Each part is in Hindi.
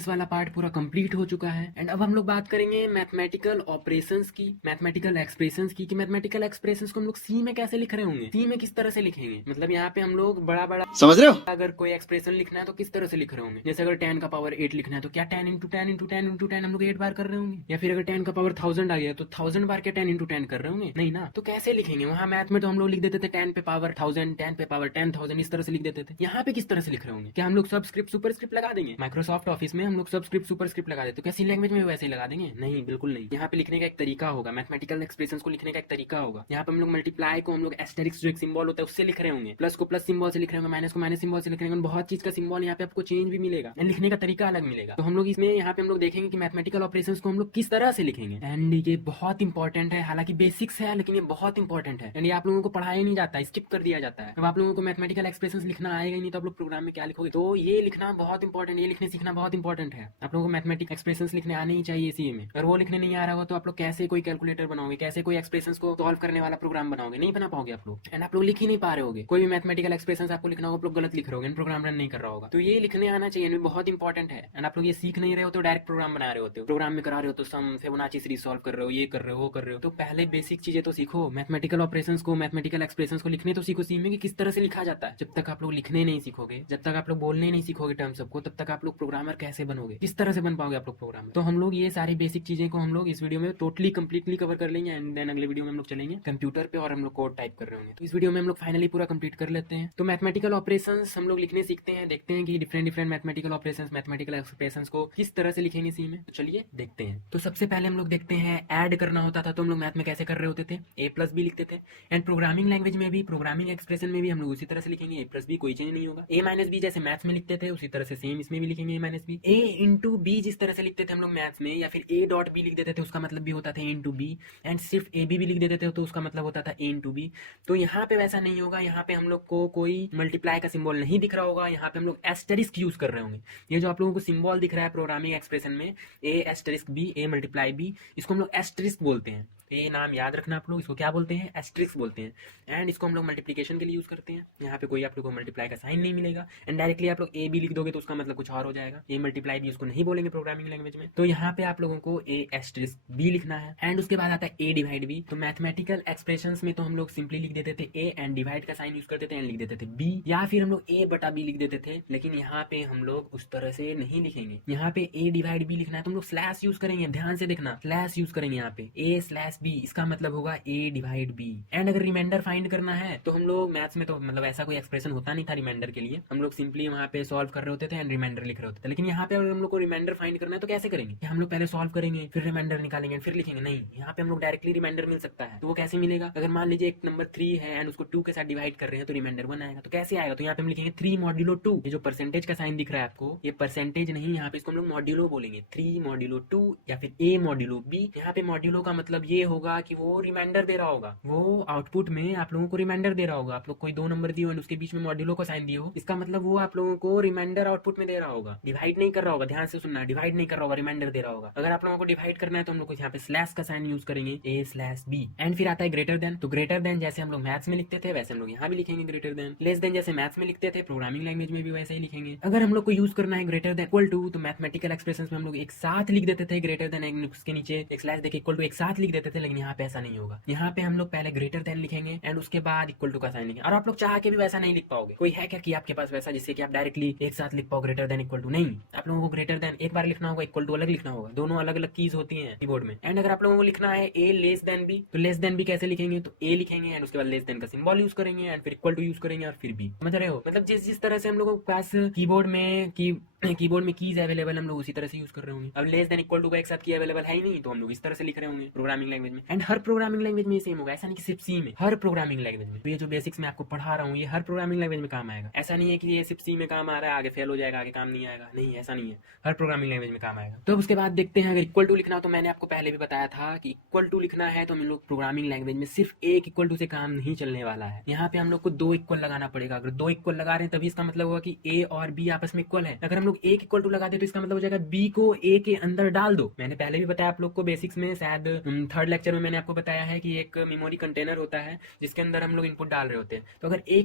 साइंस वाला पार्ट पूरा कंप्लीट हो चुका है एंड अब हम लोग बात करेंगे मैथमेटिकल ऑपरेशंस की, मैथमेटिकल एक्सप्रेशंस की, कि मैथमेटिकल एक्सप्रेशंस को हम लोग सी में कैसे लिख रहे होंगे, सी में किस तरह से लिखेंगे। मतलब यहाँ पे हम लोग बड़ा बड़ा समझ रहे हो। अगर कोई एक्सप्रेशन लिखना है तो किस तरह से लिख रहे होंगे। जैसे अगर 10 का पावर 8 लिखना है तो क्या 10 इंटू 10 इंटू 10 इंटू 10 हम लोग 8 बार कर रहे होंगे, या फिर अगर 10 का पावर 1000 आ गया तो 1000 बार के 10 इंटू 10 कर रहे होंगे, नहीं ना। तो कैसे लिखेंगे। वहाँ मैथ में तो हम लोग लिख देते थे 10 पे पावर 1000, 10 पे पावर 10,000, इस तरह से लिख देते थे। यहाँ पे किस तरह से लिख रहे होंगे। क्या हम लोग सबस्क्रिप्ट सुपरस्क्रिप्ट लगा देंगे। माइक्रोसॉफ्ट ऑफिस में हम लोग सबस्क्रिप्ट सुपरस्क्रिप्ट लगा देते, तो कैसी लैंग्वेज में वैसे ही लगा देंगे, नहीं बिल्कुल नहीं। यहाँ पे लिखने का एक तरीका होगा, मैथमेटिकल एक्सप्रेशन को लिखने का एक तरीका होगा। यहाँ पे हम लोग मल्टीप्लाई को हम लोग एस्टेरिक्स जो एक सिंबल होता है उससे लिख रहे होंगे, प्लस को प्लस सिंबल से लिख रहे होंगे, माइनस को माइनस सिंबल से लिख रहे होंगे। बहुत चीज का सिंबल यहाँ पे आपको चेंज भी मिलेगा एंड लिखने का तरीका अलग मिलेगा। तो हम लोग इसमें यहाँ पे हम लोग देखेंगे कि मैथमेटिकल ऑपरेशंस को हम लोग किस तरह से लिखेंगे एंड ये बहुत इंपॉर्टेंट है। हालांकि बेसिक्स है लेकिन ये बहुत इंपॉर्टेंट है एंड ये आप लोगों को पढ़ाया नहीं जाता है, स्किप कर दिया जाता है। अब आप लोगों को मैथमेटिकल एक्सप्रेशंस लिखना आएगा ही नहीं तो आप लोग प्रोग्राम में क्या लिखोगे। तो ये लिखना बहुत इंपॉर्टेंट, ये लिखने सीखना बहुत इंपॉर्टेंट है। आप लोगों को मैथमेटिक एक्सप्रेशंस लिखने आने ही चाहिए सीए में। अगर वो लिखने नहीं आ रहा हो तो आप लोग कैसे कोई कैलकुलेटर बनाओगे, कैसे कोई एक्सप्रेशंस को सॉल्व करने वाला प्रोग्राम बनाओगे, नहीं बना पाओगे आप लोग। एंड आप लोग लिख ही नहीं पा रहे होगे। कोई भी मैथमेटिकल एक्सप्रेशंस आपको लिखना होगा आप लोग गलत लिख रहे होगे, प्रोग्राम रन नहीं कर रहा होगा। तो ये लिखने आना चाहिए, बहुत इंपॉर्टेंट है। एंड आप लोग ये सीख नहीं रहे हो तो डायरेक्ट प्रोग्राम बना रहे होते हो, प्रोग्राम में करा रहे हो तो सम फिबोनाची सीरीज सॉल्व कर रहे हो, ये कर रहे हो, वो कर रहे हो। तो पहले बेसिक चीजें तो सीखो, मैथमेटिकल ऑपरेशंस को, मैथमेटिकल एक्सप्रेशंस को लिखने तो सीखो सी में कि किस तरह से लिखा जाता है। जब तक आप लोग लिखने नहीं सीखोगे, जब तक आप लोग बोलने नहीं सीखोगे टर्म सबको, तब तक आप लोग प्रोग्रामर कैसे बनोगे, किस तरह से बन पाओगे आप लोग प्रोग्रामर। तो हम लोग ये सारी बेसिक चीजें को हम लोग इस वीडियो में टोटली कंप्लीटली कवर कर लेंगे एंड देन अगले वीडियो में हम लोग चलेंगे कंप्यूटर पे और हम लोग कोड टाइप कर रहे होंगे। तो इस वीडियो में हम लोग फाइनली पूरा कंप्लीट कर लेते हैं। तो मैथमेटिकल ऑपरेशंस हम लोग लिखने सीखते हैं, देखते हैं कि different mathematical operations, mathematical expressions को किस तरह से लिखेंगे सी में। तो चलिए देखते हैं। तो सबसे पहले हम लोग देखते हैं ऐड करना होता था तो हम लोग मैथ में कैसे कर रहे होते थे, ए प्लस बी लिखते थे। एंड प्रोग्रामिंग लैंग्वेज में भी, प्रोग्रामिंग एक्सप्रेशन में भी हम लोग उसी तरह से लिखेंगे, ए प्लस बी, कोई चेंज नहीं होगा। ए माइनस बी जैसे मैथ्स में लिखते थे उसी तरह से सेम इसमें भी लिखेंगे, ए माइनस बी। ए इंटू बी जिस तरह से लिखते थे हम लोग मैथ्स में, या फिर ए डॉट बी लिख देते थे, उसका मतलब भी होता था ए इंटू बी। एंड सिर्फ ए बी भी लिख देते थे तो उसका मतलब होता था ए इंटू बी। तो यहाँ पे वैसा नहीं होगा, यहाँ पे हम लोग को कोई मल्टीप्लाई का सिंबल नहीं दिख रहा होगा, यहाँ पे हम लोग एस्टेरिस्क यूज कर रहे होंगे। ये जो आप लोगों को सिंबल दिख रहा है प्रोग्रामिंग एक्सप्रेशन में, ए asterisk B, A multiply B, इसको हम लोग एस्टेरिस्क बोलते हैं। ये नाम याद रखना आप लोग, इसको क्या बोलते हैं, एस्टेरिस्क बोलते हैं। एंड इसको हम लोग मल्टीप्लिकेशन के लिए यूज करते हैं। यहाँ पे कोई आप लोग को मल्टीप्लाई का साइन नहीं मिलेगा एंड डायरेक्टली आप लोग ए बी लिख दोगे तो उसका मतलब कुछ और हो जाएगा। ए मल्टीप्लाई बी उसको नहीं बोलेंगे प्रोग्रामिंग लैंग्वेज में। तो यहाँ पे आप लोगों को ए एस्टेरिस्क बी लिखना है एंड उसके बाद आता है ए डिवाइड बी। तो मैथमेटिकल एक्सप्रेशंस में तो हम लोग सिंपली लिख देते थे ए एंड डिवाइड का साइन यूज करते थे एंड लिख देते थे बी, या फिर हम लोग ए बटा बी लिख देते थे। लेकिन यहाँ पे हम लोग उस तरह से नहीं लिखेंगे। यहाँ पे ए डिवाइड बी लिखना है तो हम लोग स्लैश यूज करेंगे, ध्यान से देखना, स्लैश यूज करेंगे यहाँ पे, ए स्लैश बी, इसका मतलब होगा ए डिवाइड बी। एंड अगर रिमाइंडर फाइंड करना है तो हम लोग मैथ्स में तो मतलब ऐसा कोई एक्सप्रेशन होता नहीं था रिमाइंडर के लिए, हम लोग सिंपली वहाँ पे सॉल्व कर रहे होते थे एंड रिमाइंडर लिख रहे होते थे। लेकिन यहाँ पे अगर हम लोग को रिमाइंडर फाइंड करना है तो कैसे करेंगे, हम लोग पहले सॉल्व करेंगे फिर रिमाइंडर निकालेंगे फिर लिखेंगे, नहीं। यहाँ पे हम लोग डायरेक्टली रिमाइंडर मिल सकता है। तो वो कैसे मिलेगा, अगर मान लीजिए एक नंबर 3 है एंड उसको 2 के साथ डिवाइड कर रहे हैं तो रिमाइंडर 1 आएगा। तो कैसे आएगा, तो यहाँ पे हम लिखेंगे 3 मॉड्यूलो 2। ये जो परसेंटेज का साइन दिख रहा है आपको, ये परसेंटेज नहीं, यहाँ पे इसको हम लोग मॉड्यूलो बोलेंगे, 3 मॉड्यूलो 2 या फिर ए मॉड्यूलो बी। यहाँ पे मॉड्यूलो का मतलब ये होगा कि वो रिमाइंडर दे रहा होगा, वो आउटपुट में आप लोगों को रिमाइंडर दे रहा होगा। आप लोग कोई 2 नंबर दिए उसके बीच में मॉड्यूलो का साइन दिए हो, इसका मतलब वो आप लोगों को रिमाइंडर आउटपुट में दे रहा होगा, डिवाइड नहीं कर रहा होगा। ध्यान से सुनना, डिवाइड नहीं कर रहा होगा, रिमाइंडर दे रहा होगा। अगर आप लोगों को डिवाइड करना है तो हम लोग यहाँ पे स्लैश का साइन यूज करेंगे, ए स्लैश बी। एंड फिर आता है ग्रेटर देन। तो ग्रेटर देन जैसे हम लोग मैथ्स में लिखते थे वैसे हम लोग यहाँ भी लिखेंगे ग्रेटर देन। लेस देन जैसे मैथ्स में लिखते थे प्रोग्रामिंग लैंग्वेज में भी वैसे ही लिखेंगे। अगर हम लोग को यूज करना है ग्रेटर देन इक्वल टू, तो मैथमेटिकल एक्सप्रेशन में हम लोग एक साथ लिख देते थे ग्रेटर देन, उसके नीचे एक स्लैश देके इक्वल टू एक साथ लिख देते थे। लेकिन यहाँ पे ऐसा नहीं होगा, यहाँ पे हम लोग पहले ग्रेटर देन लिखेंगे एंड उसके बाद इक्वल टू का साइन लिखेंगे। और आप लोग चाह के भी वैसा नहीं लिख पाओगे। कोई है क्या कि आपके पास वैसा जिससे कि आप डायरेक्टली एक साथ लिख पाओ ग्रेटर देन इक्वल टू, नहीं। आप लोगों को ग्रेटर देन एक बार लिखना होगा, इक्वल टू अलग लिखना होगा, दोनों अलग अलग कीज होती हैं कीबोर्ड में। एंड अगर आप लोगों को लिखना है ए लेस देन बी, तो लेस देन बी कैसे लिखेंगे, तो ए लिखेंगे एंड उसके बाद लेस देन का सिंबल यूज करेंगे एंड फिर इक्वल टू यूज करेंगे और फिर बी। समझ रहे हो, मतलब जिस जिस तरह से हम लोगों के पास कीबोर्ड में कीज अवेलेबल हम लोग उसी तरह से यूज कर रहे होंगे। अब लेस देन इक्वल टू का एक साथ की अवेलेबल है ही नहीं तो हम लोग इस तरह से लिख रहे होंगे प्रोग्रामिंग लैंग्वेज में। एंड हर प्रोग्रामिंग लैंग्वेज में सेम होगा, ऐसा नहीं कि सिर्फ सी में, हर प्रोग्रामिंग लैंग्वेज में। तो ये जो बेसिक्स मैं आपको पढ़ा रहा हूँ ये हर प्रोग्रामिंग लैंग्वेज में काम आएगा। ऐसा नहीं है कि ये सिर्फ सी में काम आ रहा है आगे फेल हो जाएगा आगे काम नहीं आएगा, नहीं ऐसा नहीं है, हर प्रोग्रामिंग लैंग्वेज में काम आएगा। तो उसके बाद देखते हैं, अगर इक्वल टू लिखना, तो मैंने आपको पहले भी बताया था कि इक्वल टू लिखना है तो हम लोग प्रोग्रामिंग लैंग्वेज में सिर्फ एक इक्वल टू से काम नहीं चलने वाला है। यहाँ पे हम लोग को 2 इक्वल लगाना पड़ेगा। अगर 2 इक्वल लगा रहे हैं तभी इसका मतलब होगा कि ए और बी आपस में इक्वल है। अगर हम लोग लोग a इक्वल टू लगा दे तो इसका मतलब हो जाएगा b को a के अंदर डाल दो। मैंने पहले भी बताया आप लोग को बेसिक्स में, शायद थर्ड लेक्चर में मैंने आपको बताया है कि एक मेमोरी कंटेनर होता है जिसके अंदर हम लोग इनपुट डाल रहे होते हैं। तो अगर a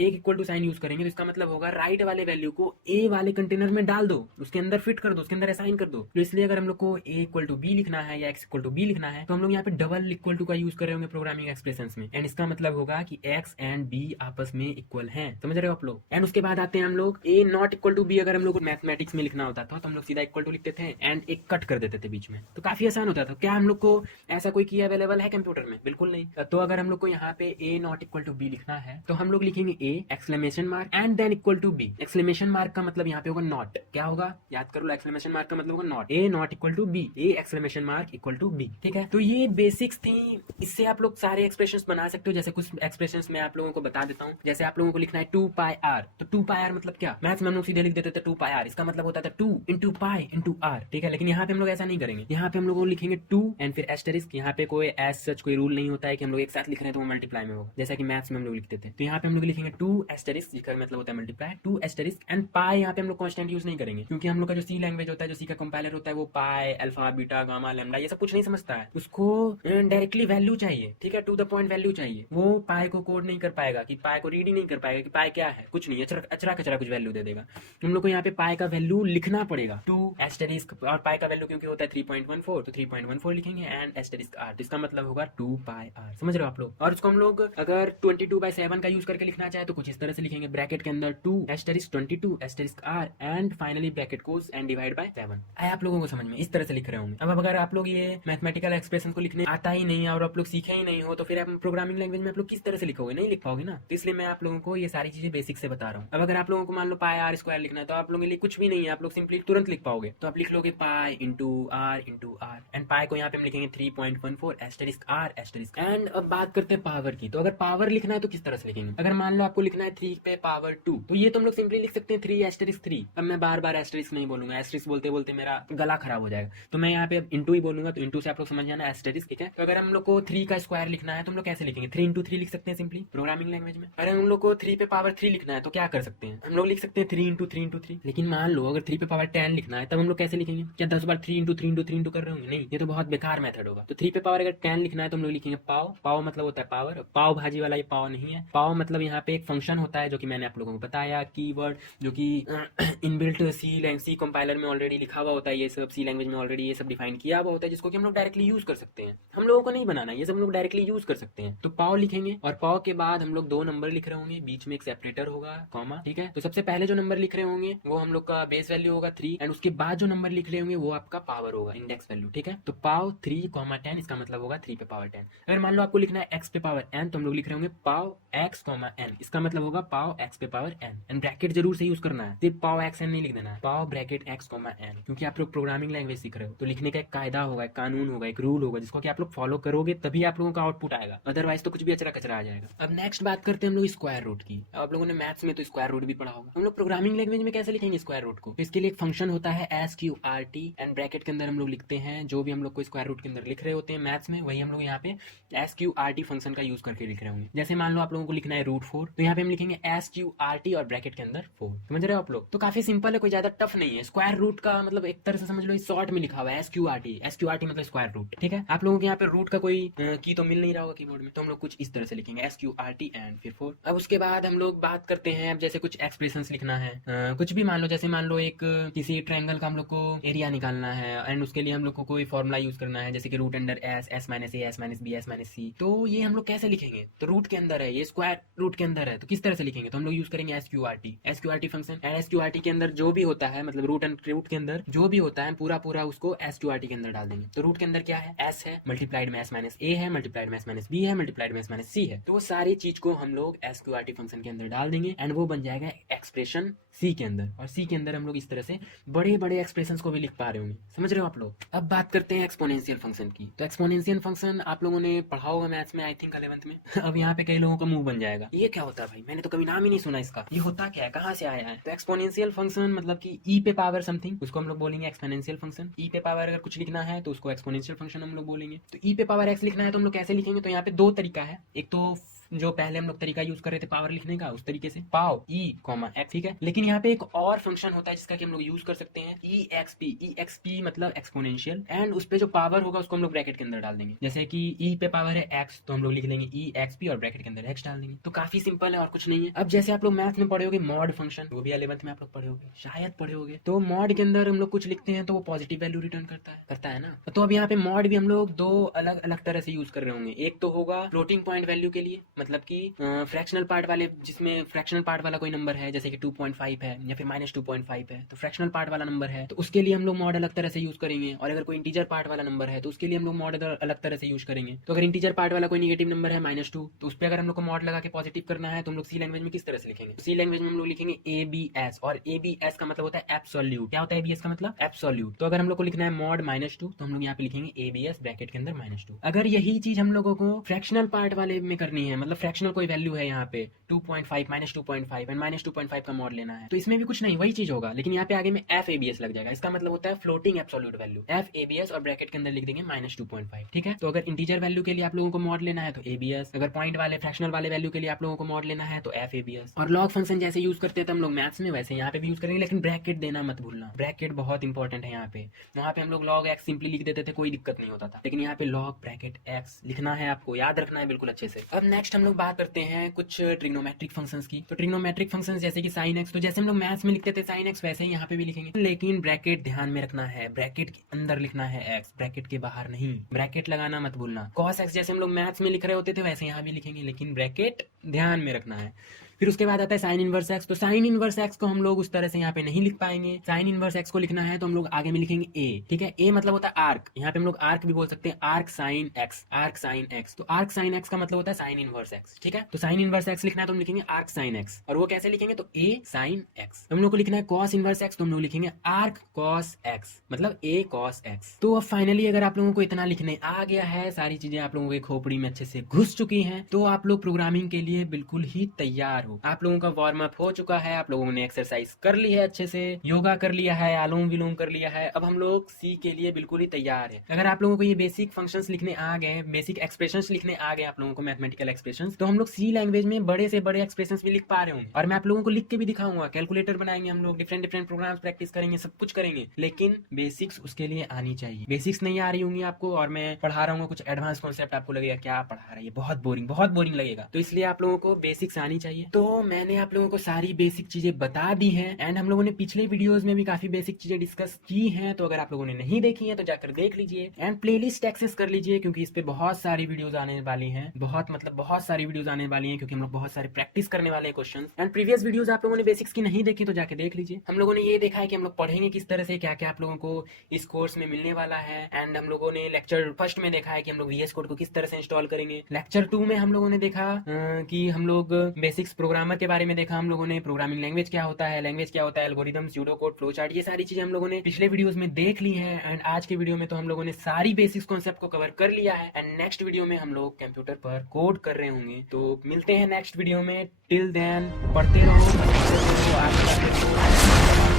equal to sign use करेंगे तो इसका मतलब होगा राइट वाले वैल्यू को a वाले कंटेनर में डाल दो, उसके अंदर फिट कर दो, उसके अंदर असाइन कर दो। तो इसलिए अगर हम लोग को a इक्वल टू b लिखना है या x इक्वल टू b लिखना है तो हम लोग यहाँ पे डबल इक्वल टू का यूज कर रहे होंगे प्रोग्रामिंग एक्सप्रेशंस में, एंड इसका मतलब होगा कि x एंड b आपस में इक्वल हैं। समझ रहे हो आप लोग? एंड उसके बाद आते हैं हम लोग a not equal to b। अगर हम लोग को मैथमेटिक्स में लिखना होता था तो हम लोग सीधा इक्वल टू लिखते थे एंड एक कट कर देते थे बीच में, तो काफी आसान होता था। क्या हम लोग को ऐसा कोई की अवेलेबल है कंप्यूटर में? बिल्कुल नहीं। तो अगर हम लोग को यहाँ पे a not equal to b लिखना है तो हम लोग लिखेंगे a exclamation mark and then equal to b। Exclamation mark का मतलब यहाँ पे होगा नॉट। क्या होगा? याद कर लो, एक्सक्लेमेशन मार्क का मतलब होगा not. a not equal to b, a exclamation mark equal to b। ठीक है, तो ये बेसिक्स थी। इससे आप लोग सारे एक्सप्रेशंस बना सकते हो। जैसे कुछ एक्सप्रेशंस मैं आप लोगों को बता देता हूँ। जैसे आप लोगों को लिखना है 2 पाई r, तो 2 पाई r मतलब क्या? मैथ्स में हम लोग सीधे लिख देते थे 2 पाई r, इसका मतलब होता था 2 इंटू पाई इंटू r। ठीक है, लेकिन यहाँ पे हम लोग ऐसा नहीं करेंगे। यहाँ पे हम लोग लिखेंगे 2 एंड फिर एस्टेरिस्क। यहाँ पे कोई एज सच कोई रूल नहीं होता है कि हम लोग एक साथ लिख रहे हैं तो वो मल्टीप्लाई में होगा, जैसा कि मैथ्स में हम लोग लिखते थे। तो यहाँ पे हम लोग लिखेंगे 2 एस्टेरिस्क, जिसका मतलब होता है मल्टीप्लाई, 2 एस्टेरिस्क एंड पाई। यहाँ पे हम लोग कांस्टेंट यूज नहीं करेंगे क्योंकि हम लोग का जो सी लैंग्वेज होता है, जो सी का कंपाइलर होता है, वो पाई, अल्फा, बीटा, गामा, लैम्डा ये सब कुछ नहीं समझता है। उसको डायरेक्टली वैल्यू चाहिए। ठीक है, टू द पॉइंट वैल्यू चाहिए। वो पाई को कोड नहीं कर पाएगा, कि पाई को रीड ही नहीं कर पाएगा कि पाई क्या है, कुछ नहीं, अचरा कचरा कुछ वैल्यू दे देगा। हम लोग को यहाँ पे पाई का वैल्यू लिखना पड़ेगा 2 एस्टेरिस्क, और पाई का वैल्यू क्योंकि होता है 3.14 तो 3.14 लिखेंगे एंड एस्टेरिस्क r, इसका मतलब होगा 2 पाई r। समझ रहे हो आप लोग? और उसको हम लोग अगर 22/7 का यूज करके लिखना चाहे तो कुछ इस तरह से लिखेंगे, ब्रैकेट के अंदर 2 asterisk 22 asterisk r and finally bracket close and divide by 7। आया आप लोगों को समझ में? इस तरह से लिख रहे होंगे। अब अगर आप लोग ये मैथमेटिकल एक्सप्रेशन को लिखने आता ही नहीं है और आप लोग सीखे ही नहीं हो तो फिर आप प्रोग्रामिंग लैंग्वेज में आप लोग किस तरह से लिखोगे? नहीं लिख पाओगे ना। तो इसलिए मैं आप लोगों को ये सारी चीजें बेसिक से बता रहा हूँ। अब अगर आप लोगों को मान लो पाई r स्क्वायर लिखना है तो आप लोगों के लिए कुछ भी नहीं है, आप लोग सिंपली तुरंत लिख पाओगे। तो आप लिख लोगे pi into r and pi को यहाँ पे हम लिखेंगे 3.14 एस्टेरिस्क r एस्टेरिस्क। एंड अब बात करते हैं पावर की। तो अगर पावर लिखना है तो किस तरह से लिखेंगे? अगर मान लो आपको लिखना है 3 पे पावर 2 तो ये तो हम लोग सिंपली लिख सकते हैं 3 एस्टेरिस्क 3। अब मैं बार बार एस्टेरिस्क नहीं बोलूंगा, एस्टेरिस्क बोलते बोलते मेरा गला खराब हो जाएगा, तो मैं यहाँ पे इंटू ही बोलूंगा। तो इंटू से आप लोग समझ जाना एस्टेरिस्क। ठीक है, तो अगर हम लोग को 3 का स्क्वायर लिखना है तो हम लोग कैसे लिखेंगे? 3 इंटू 3 लिख सकते हैं सिंपली प्रोग्रामिंग लैंग्वेज में। अगर हम लोग को 3 पे पावर 3 लिखना है तो क्या कर सकते हैं? हम लोग लिख सकते हैं 3 इंटू 3 इंटू 3। लेकिन मान लो अगर 3 पे पावर 10 लिखना है तब हम लोग कैसे लिखेंगे? क्या 10 बार 3 इंटू 3 इंटू 3 इंटू कर रहे होंगे? नहीं, ये तो बहुत बेकार मेथड होगा। तो 3 पे पावर अगर 10 लिखना है तो हम लोग लिखेंगे पाव। पाव मतलब होता है पावर, पाव भाजी वाला ये पाव नहीं है। पाव मतलब यहाँ पे एक फंक्शन होता है जो कि मैंने आप लोगों को बताया, कीवर्ड, जो कि इनबिल्ट सी कंपाइलर में ऑलरेडी लिखा हुआ होता है। ये सब सी लैंग्वेज में ऑलरेडी ये सब डिफाइन किया हुआ होता है, जिसको कि हम लोग डायरेक्टली यूज कर सकते हैं। हम लोगों को नहीं बनाना, ये सब हम लोग डायरेक्टली यूज कर सकते हैं। तो पाव लिखेंगे और पाव के बाद हम लोग 2 नंबर लिख रहे होंगे, बीच में एक सेपरेटर होगा कॉमा। ठीक है, तो सबसे पहले जो नंबर लिख रहे होंगे वो हम लोग का बेस वैल्यू होगा 3 एंड उसके बाद जो नंबर लिख रहे होंगे वो आपका पावर होगा, इंडेक्स वैल्यू। ठीक है, तो पाव 3, 10 इसका मतलब होगा 3 पे पावर 10। अगर मान लो आपको लिखना है x पे पावर n तो हम लोग लिख रहे होंगे पाव x, n, इसका मतलब होगा पाव x पे पावर n एंड ब्रैकेट जरूर से यूज करना है, सिर्फ पाव x n नहीं लिख देना है, पाव ब्रैकेट x, n, क्योंकि आप लोग प्रोग्रामिंग लैंग्वेज सीख रहे हो तो लिखने का एक कायदा होगा, एक कानून होगा, एक रूल होगा जिसको कि आप लोग फॉलो करोगे तभी आप लोगों का आउटपुट आएगा, अदरवाइज तो कुछ भी अचरा कचरा आ जाएगा। अब नेक्स्ट बात करते हैं हम लोग स्क्वायर रूट की। आप लोगों ने मैथ्स में तो स्क्वायर रूट भी पढ़ा होगा, हम लोग प्रोग्रामिंग लैंग्वेज में कैसे लिखेंगे स्क्वायर रूट को? तो इसके लिए एक फंक्शन होता है SQRT एंड ब्रैकेट के अंदर हम लोग लिखते हैं जो भी हम लोग को स्क्वायर रूट के अंदर लिख रहे होते हैं मैथ्स में, वही हम लोग यहाँ पे SQRT फंक्शन का यूज करके लिख रहे होंगे। जैसे मान लो आप लोगों को लिखना है √4 तो यहाँ पे हम लिखेंगे SQRT और ब्रैकेट के अंदर 4। समझ रहे हो आप लोग? तो काफी सिंपल है, कोई ज्यादा टफ नहीं है। स्क्वायर रूट का मतलब एक तरह से समझ लो शॉर्ट में लिखा हुआ है SQRT मतलब स्क्वायर रूट। ठीक है, आप लोगों के यहाँ पे रूट का कोई की तो मिल नहीं रहा होगा कीबोर्ड में, तो हम लोग कुछ इस तरह से लिखेंगे SQRT एंड फिर 4। अब उसके बाद हम लोग बात करते हैं, अब जैसे कुछ एक्सप्रेशंस लिखना है, कुछ भी मान लो, जैसे मान लो एक किसी ट्रायंगल का हम लोग को एरिया निकालना है एंड उसके लिए हम लोग को कोई फॉर्मूला यूज करना है, जैसे कि root under s minus a s minus b s minus c। तो ये हम लोग कैसे लिखेंगे? तो रूट के अंदर है, ये स्क्वायर रूट के अंदर है, तो किस तरह से लिखेंगे? तो हम लोग यूज करेंगे SQRT फंक्शन एंड SQRT के अंदर जो भी होता है, मतलब रूट के अंदर जो भी होता है पूरा उसको SQRT के अंदर डाल देंगे। तो रूट के अंदर क्या है? s है मल्टीप्लाइड में s माइनस a है मल्टीप्लाइड में s माइनस b है मल्टीप्लाइड में s माइनस c है। तो वो सारी चीज को हम लोग SQRT फंक्शन के अंदर डाल देंगे एंड वो बन जाएगा एक्सप्रेशन C के अंदर, और C के अंदर हम लोग इस तरह से बड़े बड़े एक्सप्रेशंस को भी लिख पा रहे होंगे। समझ रहे हो आप लोग? अब बात करते हैं एक्सपोनेंशियल फंक्शन की। तो एक्सपोनेंशियल फंक्शन आप लोगों ने पढ़ा होगा मैथ्स में, आई थिंक 11th में। अब यहाँ पे कई लोगों का मुंह बन जाएगा, ये क्या होता है भाई, मैंने तो कभी नाम ही नहीं सुना इसका, ये होता क्या है, कहाँ से आया है? तो एक्सपोनेंशियल फंक्शन मतलब कि e पे पावर समथिंग, उसको हम लोग बोलेंगे एक्सपोनेंशियल फंक्शन। e पे पावर अगर कुछ लिखना है तो उसको एक्सपोनेंशियल फंक्शन हम लोग बोलेंगे। तो e पे पावर x लिखना है तो हम लोग कैसे लिखेंगे? तो यहाँ पे 2 तरीका है, एक तो जो पहले हम लोग तरीका यूज कर रहे थे पावर लिखने का, उस तरीके से पाव ई कॉमा एक्स, ठीक है। लेकिन यहाँ पे एक और फंक्शन होता है जिसका कि हम लोग यूज कर सकते हैं, ई एक्सपी मतलब एक्सपोनेंशियल, एंड उस पे जो पावर होगा उसको हम लोग ब्रैकेट के अंदर डाल देंगे। जैसे कि ई पे पावर है एक्स तो हम लोग लिख लेंगे ई एक्स पी और ब्रैकेट के अंदर एक्स डाल देंगे। तो काफी सिंपल है और कुछ नहीं है। अब जैसे आप लोग मैथ में पढ़े होगे मॉड फंक्शन, वो भी 11th में आप लोग पढ़े होगे, शायद पढ़े होगे। तो मॉड के अंदर हम लोग कुछ लिखते हैं तो वो पॉजिटिव वैल्यू रिटर्न करता है ना। तो अब यहाँ पे मॉड भी हम लोग दो अलग अलग तरह से यूज कर रहे होंगे। एक तो होगा फ्लोटिंग पॉइंट वैल्यू के लिए, मतलब कि फ्रैक्शनल पार्ट वाले, जिसमें फ्रैक्शनल पार्ट वाला कोई नंबर है जैसे कि 2.5 है या फिर -2.5 है, तो फ्रैक्शनल पार्ट वाला नंबर है तो उसके लिए हम लोग मॉड अलग तरह से यूज करेंगे। और अगर कोई इंटीजर पार्ट वाला नंबर है तो उसके लिए हम लोग मॉड अलग तरह से यूज करेंगे। तो अगर इंटीजर पार्ट वाला कोई नेगेटिव नंबर है -2, तो उस पर अगर हम लोग को मॉड लगा के पॉजिटिव करना है तो हम लोग सी लैंग्वेज में किस तरह से लिखेंगे? सी लैंग्वेज में हम लोग लिखेंगे ABS, और ABS का मतलब होता है एब्सोल्यूट। क्या होता है ABS का मतलब? एब्सोल्यूट। तो अगर हम लोग को लिखना है मॉड -2 तो हम लोग यहाँ पे लिखेंगे ABS ब्रैकेट के अंदर -2। अगर यही चीज हम लोगों को फ्रैक्शनल पार्ट वाले में करनी है, मतलब फ्रैक्शनल कोई वैल्यू है यहाँ पे 2.5 -2.5 एंड -2.5 का मॉड लेना है, तो इसमें भी कुछ नहीं, वही चीज होगा, लेकिन यहाँ पे आगे में FABS लग जाएगा। इसका मतलब होता है फ्लोटिंग एब्सोल्यूट वैल्यू, FABS, और ब्रैकेट के अंदर लिख देंगे -2.5, ठीक है। तो अगर इंटीजर वैल्यू के लिए आप लोगों को मॉड लेना है तो ABS, अगर पॉइंट वाले फ्रैक्शनल वाले वैल्यू के लिए आप लोगों को मॉड लेना है तो FABS। और लॉग फंक्शन जैसे यूज करते थे हम लोग मैथ्स में, वैसे यहाँ पे भी यूज करेंगे, लेकिन ब्रैकेट देना मत भूलना, ब्रैकेट बहुत इंपॉर्टेंट है यहाँ पे। वहाँ पे हम लोग log x सिंपली लिख देते थे, कोई दिक्कत नहीं होता था, लेकिन यहाँ पे log ब्रैकेट x लिखना है, आपको याद रखना है बिल्कुल अच्छे से। अब नेक्स्ट हम लोग बात करते हैं कुछ ट्रिग्नोमेट्रिक फंक्शंस की। तो ट्रिग्नोमेट्रिक फंक्शंस जैसे कि sin x, तो जैसे हम लोग मैथ्स में लिखते थे sin x, वैसे ही यहाँ पे भी लिखेंगे, लेकिन ब्रैकेट ध्यान में रखना है, ब्रैकेट के अंदर लिखना है x, ब्रैकेट के बाहर नहीं, ब्रैकेट लगाना मत भूलना। cos x जैसे हम लोग मैथ्स में लिख रहे होते थे वैसे यहाँ भी लिखेंगे, लेकिन ब्रैकेट ध्यान में रखना है। फिर उसके बाद आता है साइन इनवर्स एक्स। तो साइन इनवर्स एक्स को हम लोग उस तरह से यहाँ पे नहीं लिख पाएंगे। साइन इनवर्स एक्स को लिखना है तो हम लोग आगे में लिखेंगे ए, ठीक है। ए मतलब होता है आर्क, यहाँ पे हम लोग आर्क भी बोल सकते हैं, arc sine x, arc sine x. तो आर्क साइन एक्स का मतलब होता है साइन इनवर्स एक्स, ठीक है। तो साइन इनवर्स एक्स लिखना है तो हम लिखेंगे आर्क साइन एक्स, और वो कैसे लिखेंगे? तो ए साइन एक्स। हम लोग को लिखना है कॉस इनवर्स एक्स, तो हम लोग लिखेंगे आर्क कॉस एक्स, मतलब ए कॉस एक्स। तो अब फाइनली अगर आप लोगों को इतना लिखने आ गया है, सारी चीजें आप लोगों के खोपड़ी में अच्छे से घुस चुकी हैं, तो आप लोग प्रोग्रामिंग के लिए बिल्कुल ही तैयार हो। आप लोगों का वार्म अप हो चुका है, आप लोगों ने एक्सरसाइज कर ली है, अच्छे से योगा कर लिया है, आलोम विलोम कर लिया है, अब हम लोग सी के लिए बिल्कुल ही तैयार है। अगर आप लोगों को ये बेसिक फंक्शंस लिखने आ गए, बेसिक एक्सप्रेशंस लिखने आ गए आप लोगों को, मैथमेटिकल एक्सप्रेशंस, तो हम लोग सी लैंग्वेज में बड़े से बड़े एक्सप्रेशंस भी लिख पा रहे होंगे। और मैं आप लोगों को लिख के भी दिखाऊंगा, कैलकुलेटर बनाएंगे हम लोग, डिफरेंट डिफरेंट प्रोग्राम्स प्रैक्टिस करेंगे, सब कुछ करेंगे, लेकिन बेसिक्स उसके लिए आनी चाहिए। बेसिक्स नहीं आ रही होंगी आपको और मैं पढ़ा रहा हूँ कुछ एडवांस कॉन्सेप्ट, आपको लगेगा क्या पढ़ा रहा है ये, बहुत बोरिंग लगेगा। तो इसलिए आप लोगों को बेसिक्स आनी चाहिए। तो मैंने आप लोगों को सारी बेसिक चीजें बता दी हैं, एंड हम लोगों ने पिछले वीडियोस में भी काफी बेसिक चीजें डिस्कस की हैं। तो अगर आप लोगों ने नहीं देखी है तो जाकर देख लीजिए, एंड प्लेलिस्ट एक्सेस कर लीजिए, क्योंकि इस पे बहुत सारी वीडियोस आने वाली हैं, बहुत सारी वीडियोस आने वाली हैं, क्योंकि हम लोग बहुत सारे प्रैक्टिस करने वाले हैं क्वेश्चन। एंड प्रीवियस वीडियोस आप लोगों ने बेसिक्स की नहीं देखी तो जाके देख लीजिए। हम लोगों ने ये देखा है कि हम लोग पढ़ेंगे किस तरह से, क्या क्या आप लोगों को इस कोर्स में मिलने वाला है। एंड हम लोगों ने लेक्चर फर्स्ट में देखा है कि हम लोग VS कोड को किस तरह से इंस्टॉल करेंगे। लेक्चर 2 में हम लोगों ने देखा कि हम लोग बेसिक्स प्रोग्रामर के बारे में देखा, हम लोगों ने प्रोग्रामिंग लैंग्वेज क्या होता है, algorithm, pseudo code, flow chart, ये सारी चीजें हम लोगों ने पिछले वीडियोस में देख ली है। एंड आज के वीडियो में तो हम लोगों ने सारी बेसिक्स कॉन्सेप्ट को कवर कर लिया है, एंड नेक्स्ट वीडियो में हम लोग कंप्यूटर पर कोड कर रहे होंगे। तो मिलते हैं नेक्स्ट वीडियो में, टिल देन पढ़ते रहो, आपका